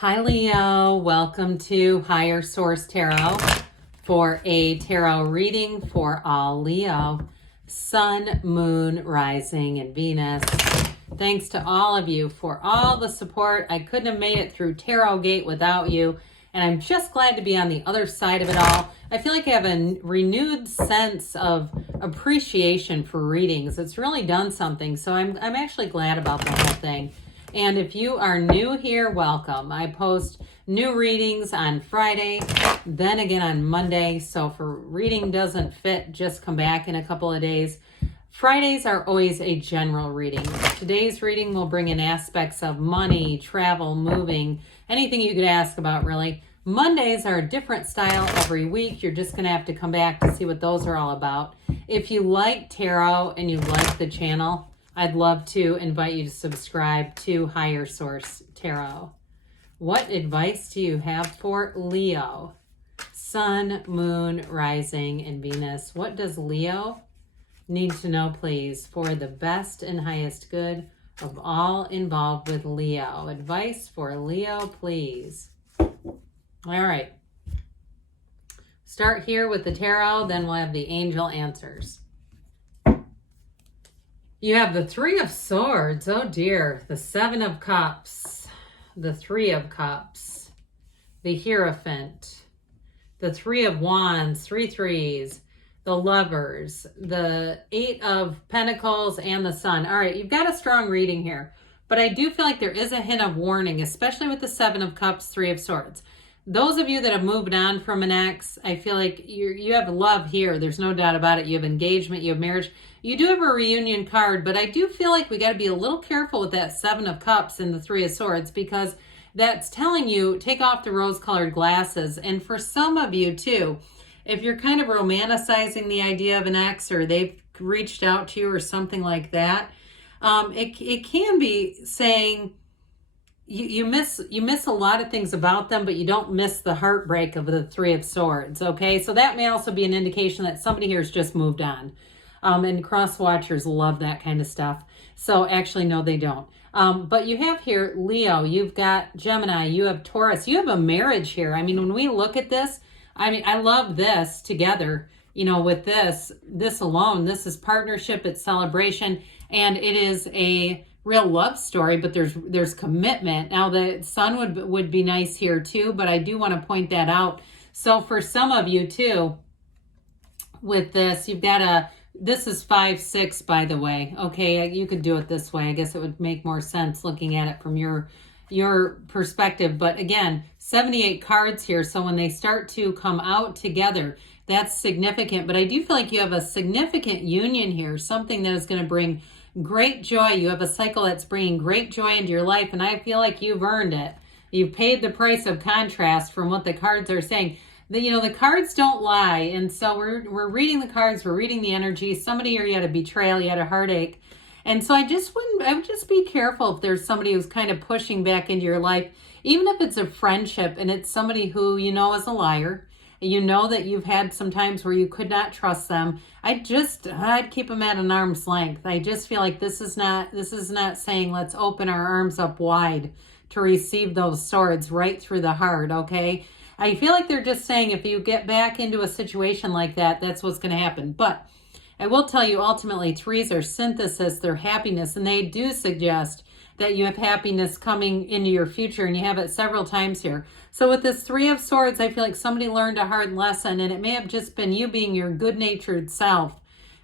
Hi Leo, welcome to Higher Source Tarot for a tarot reading for all Leo, Sun, Moon, Rising, and Venus. Thanks to all of you for all the support. I couldn't have made it through Tarot Gate without you, and I'm just glad to be on the other side of it all. I feel like I have a renewed sense of appreciation for readings. It's really done something, so I'm actually glad about the whole thing. And if you are new here, welcome. I post new readings on Friday, then again on Monday. So if a reading doesn't fit, just come back in a couple of days. Fridays are always a general reading. Today's reading will bring in aspects of money, travel, moving, anything you could ask about really. Mondays are a different style every week. You're just going to have to come back to see what those are all about. If you like tarot and you like the channel, I'd love to invite you to subscribe to Higher Source Tarot. What advice do you have for Leo? Sun, Moon, Rising, and Venus. What does Leo need to know, please, for the best and highest good of all involved with Leo? Advice for Leo, please. All right. Start here with the tarot, then we'll have the angel answers. You have the Three of Swords. Oh dear. The Seven of Cups. The Three of Cups. The Hierophant. The Three of Wands. Three threes. The Lovers. The Eight of Pentacles and the Sun. All right, you've got a strong reading here. But I do feel like there is a hint of warning, especially with the Seven of Cups, Three of Swords. Those of you that have moved on from an ex, I feel like you have love here. There's no doubt about it. You have engagement, you have marriage. You do have a reunion card, but I do feel like we got to be a little careful with that Seven of Cups and the Three of Swords, because that's telling you take off the rose-colored glasses. And for some of you too, if you're kind of romanticizing the idea of an ex, or they've reached out to you or something like that, it can be saying, you miss a lot of things about them, but you don't miss the heartbreak of the Three of Swords, okay? So that may also be an indication that somebody here has just moved on. And cross watchers love that kind of stuff. So actually, no, they don't. But you have here Leo, you've got Gemini, you have Taurus, you have a marriage here. I mean, when we look at this, I mean, I love this together, you know, with this alone. This is partnership, it's celebration, and it is a real love story, but there's commitment. Now the Sun would be nice here too, but I do want to point that out. So for some of you too, with this, you've got this is 5-6, by the way. Okay, you could do it this way. I guess it would make more sense looking at it from your perspective. But again, 78 cards here. So when they start to come out together, that's significant. But I do feel like you have a significant union here, something that is going to bring great joy. You have a cycle that's bringing great joy into your life, and I feel like you've earned it. You've paid the price of contrast from what the cards are saying. The cards don't lie, and so we're reading the cards, we're reading the energy. Somebody here, you had a betrayal, you had a heartache, and so I would just be careful if there's somebody who's kind of pushing back into your life, even if it's a friendship and it's somebody who you know is a liar. You know that you've had some times where you could not trust them. I'd keep them at an arm's length. I just feel like this is not saying let's open our arms up wide to receive those swords right through the heart, okay? I feel like they're just saying if you get back into a situation like that, that's what's going to happen. But I will tell you, ultimately, threes are synthesis, they're happiness, and they do suggest that you have happiness coming into your future, and you have it several times here. So with this Three of Swords, I feel like somebody learned a hard lesson, and it may have just been you being your good-natured self,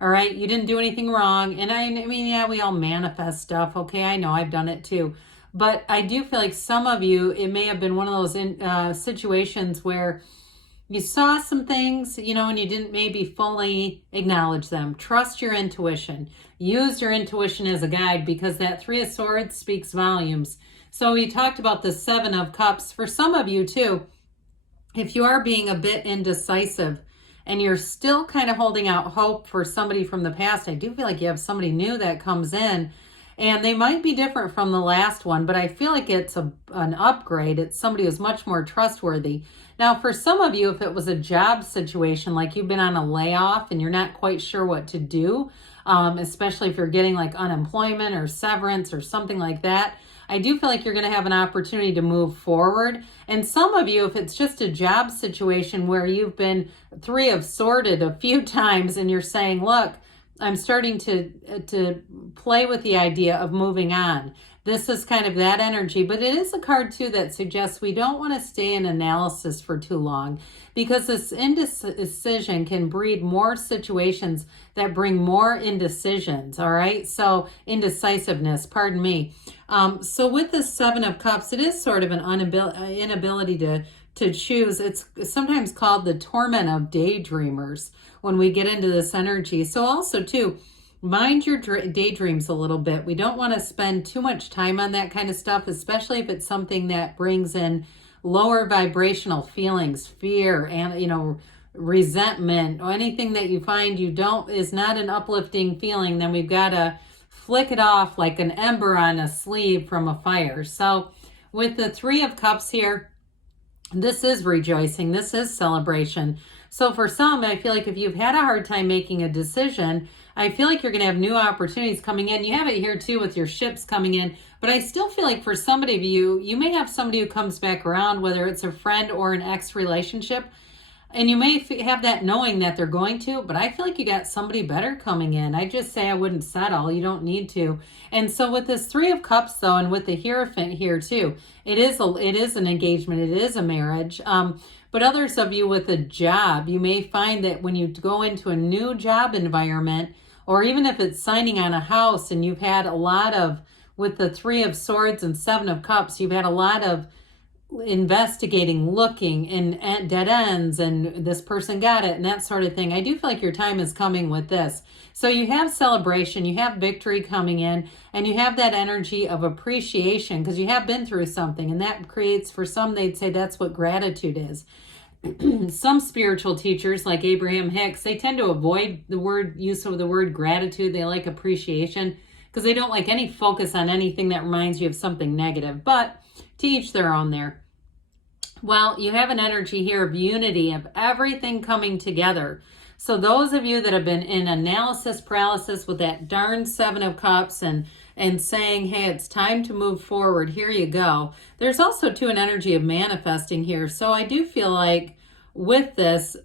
all right? You didn't do anything wrong, and I mean, yeah, we all manifest stuff, okay? I know, I've done it too. But I do feel like some of you, it may have been one of those situations where you saw some things, and you didn't maybe fully acknowledge them. Trust your intuition. Use your intuition as a guide, because that Three of Swords speaks volumes. So we talked about the Seven of Cups. For some of you too, if you are being a bit indecisive and you're still kind of holding out hope for somebody from the past, I do feel like you have somebody new that comes in. And they might be different from the last one, but I feel like it's an upgrade. It's somebody who's much more trustworthy. Now, for some of you, if it was a job situation, like you've been on a layoff and you're not quite sure what to do, especially if you're getting like unemployment or severance or something like that, I do feel like you're going to have an opportunity to move forward. And some of you, if it's just a job situation where you've been 3 of Swords a few times and you're saying, look, I'm starting to play with the idea of moving on. This is kind of that energy, but it is a card too that suggests we don't want to stay in analysis for too long, because this indecision can breed more situations that bring more indecisions, all right? So indecisiveness, pardon me. So with the 7 of Cups, it is sort of an inability to choose. It's sometimes called the torment of daydreamers when we get into this energy. So also too, mind your daydreams a little bit. We don't want to spend too much time on that kind of stuff, especially if it's something that brings in lower vibrational feelings, fear, and resentment, or anything that you find is not an uplifting feeling. Then we've got to flick it off like an ember on a sleeve from a fire. So with the 3 of Cups here, this is rejoicing. This is celebration. So for some, I feel like if you've had a hard time making a decision, I feel like you're going to have new opportunities coming in. You have it here too with your ships coming in. But I still feel like for somebody of you, you may have somebody who comes back around, whether it's a friend or an ex relationship. And you may have that knowing that they're going to, but I feel like you got somebody better coming in. I just say I wouldn't settle. You don't need to. And so with this 3 of Cups, though, and with the Hierophant here, too, it is an engagement. It is a marriage. But others of you with a job, you may find that when you go into a new job environment, or even if it's signing on a house and you've had a lot of, with the 3 of Swords and 7 of Cups, you've had a lot of investigating, looking, and dead ends, and this person got it, and that sort of thing. I do feel like your time is coming with this. So you have celebration, you have victory coming in, and you have that energy of appreciation because you have been through something, and that creates, for some, they'd say that's what gratitude is. Some spiritual teachers like Abraham Hicks, they tend to avoid the use of the word gratitude. They like appreciation because they don't like any focus on anything that reminds you of something negative. But to each their own there. Well, you have an energy here of unity, of everything coming together. So those of you that have been in analysis paralysis with that darn 7 of Cups and saying, hey, it's time to move forward, here you go. There's also too an energy of manifesting here. So I do feel like with this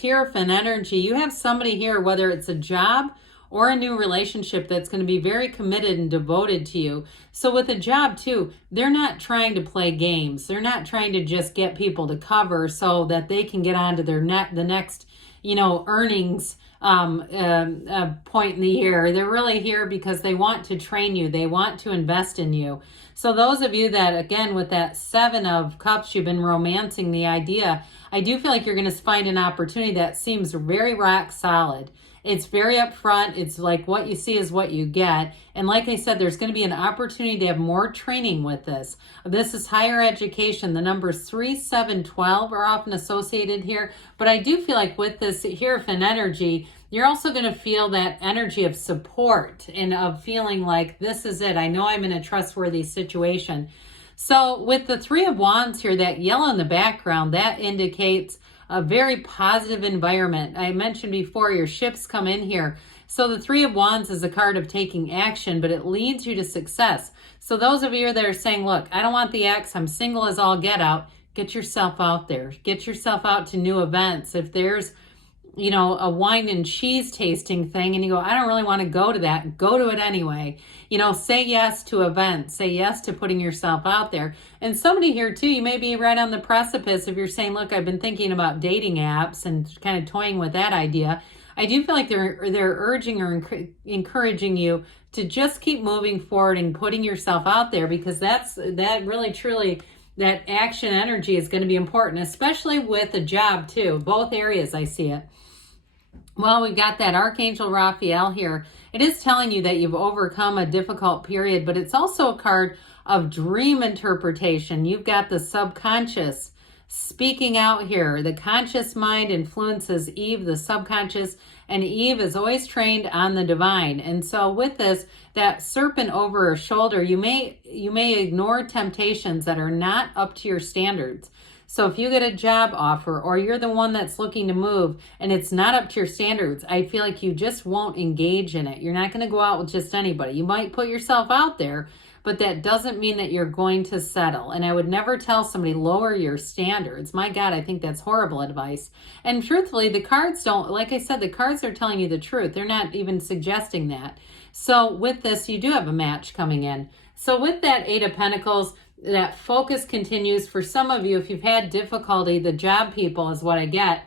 Hierophant energy, you have somebody here, whether it's a job or a new relationship, that's going to be very committed and devoted to you. So with a job too, they're not trying to play games. They're not trying to just get people to cover so that they can get on to the next, earnings point in the year. They're really here because they want to train you. They want to invest in you. So those of you that, again, with that 7 of Cups, you've been romancing the idea, I do feel like you're going to find an opportunity that seems very rock solid. It's very upfront. It's like what you see is what you get. And like I said, there's going to be an opportunity to have more training with this. This is higher education. The numbers 3, 7, 12 are often associated here. But I do feel like with this Hierophant energy, you're also going to feel that energy of support and of feeling like this is it. I know I'm in a trustworthy situation. So with the 3 of Wands here, that yellow in the background, that indicates a very positive environment. I mentioned before, your ships come in here. So the 3 of Wands is a card of taking action, but it leads you to success. So those of you that are saying, look, I don't want the ex, I'm single as all get out, get yourself out there. Get yourself out to new events. If there's, a wine and cheese tasting thing and you go, I don't really want to go to that, go to it anyway. Say yes to events, say yes to putting yourself out there. And somebody here too, you may be right on the precipice if you're saying, look, I've been thinking about dating apps and kind of toying with that idea. I do feel like they're urging or encouraging you to just keep moving forward and putting yourself out there, because that really truly, that action energy is going to be important, especially with a job too. Both areas I see it. Well, we've got that Archangel Raphael here. It is telling you that you've overcome a difficult period, but it's also a card of dream interpretation. You've got the subconscious speaking out here. The conscious mind influences Eve, the subconscious, and Eve is always trained on the divine. And so with this, that serpent over her shoulder, you may ignore temptations that are not up to your standards. So if you get a job offer or you're the one that's looking to move and it's not up to your standards, I feel like you just won't engage in it. You're not going to go out with just anybody. You might put yourself out there, but that doesn't mean that you're going to settle. And I would never tell somebody lower your standards. My God, I think that's horrible advice. And truthfully, the cards don't, like I said, the cards are telling you the truth. They're not even suggesting that. So with this, you do have a match coming in. So with that Eight of Pentacles, that focus continues. For some of you, if you've had difficulty, the job people is what I get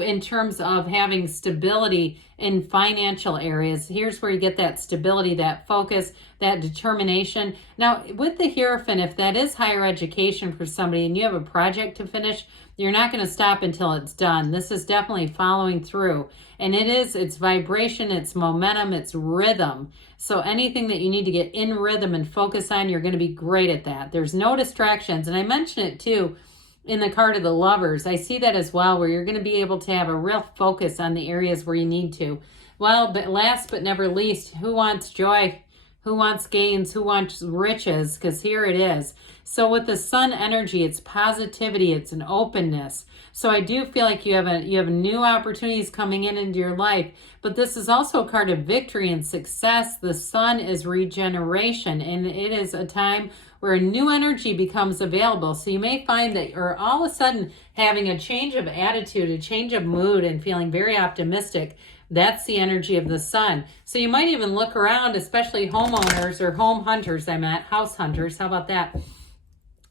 in terms of having stability in financial areas. Here's where you get that stability, that focus, that determination. Now, with the Hierophant, if that is higher education for somebody and you have a project to finish, you're not going to stop until it's done. This is definitely following through. And it's vibration, it's momentum, it's rhythm. So anything that you need to get in rhythm and focus on, you're going to be great at that. There's no distractions. And I mentioned it too in the card of the Lovers. I see that as well, where you're going to be able to have a real focus on the areas where you need to. Well, but last but never least, who wants joy? Who wants gains? Who wants riches? Because here it is. So with the Sun energy, it's positivity, it's an openness. So I do feel like you have new opportunities coming into your life, but this is also a card of victory and success. The Sun is regeneration, and it is a time where a new energy becomes available. So you may find that you're all of a sudden having a change of attitude, a change of mood, and feeling very optimistic. That's the energy of the Sun. So you might even look around, especially homeowners or home hunters, house hunters. How about that?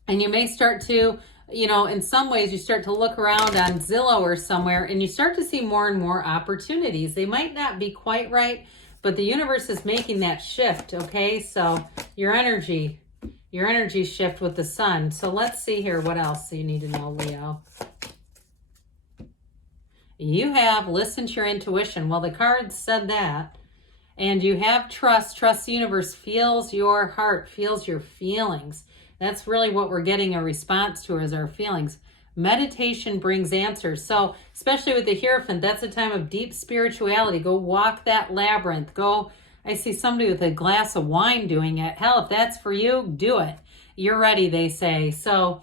And you may start to, in some ways you start to look around on Zillow or somewhere and you start to see more and more opportunities. They might not be quite right, but the universe is making that shift, okay? So your energy shift with the Sun. So let's see here what else you need to know, Leo. You have listened to your intuition. Well, the cards said that. And you have trust. Trust the universe feels your heart, feels your feelings. That's really what we're getting a response to, is our feelings. Meditation brings answers. So especially with the Hierophant, that's a time of deep spirituality. Go walk that labyrinth. I see somebody with a glass of wine doing it. Hell, if that's for you, do it. You're ready, they say. So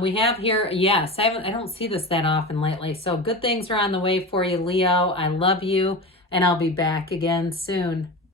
we have here, yes, I don't see this that often lately. So good things are on the way for you, Leo. I love you, and I'll be back again soon.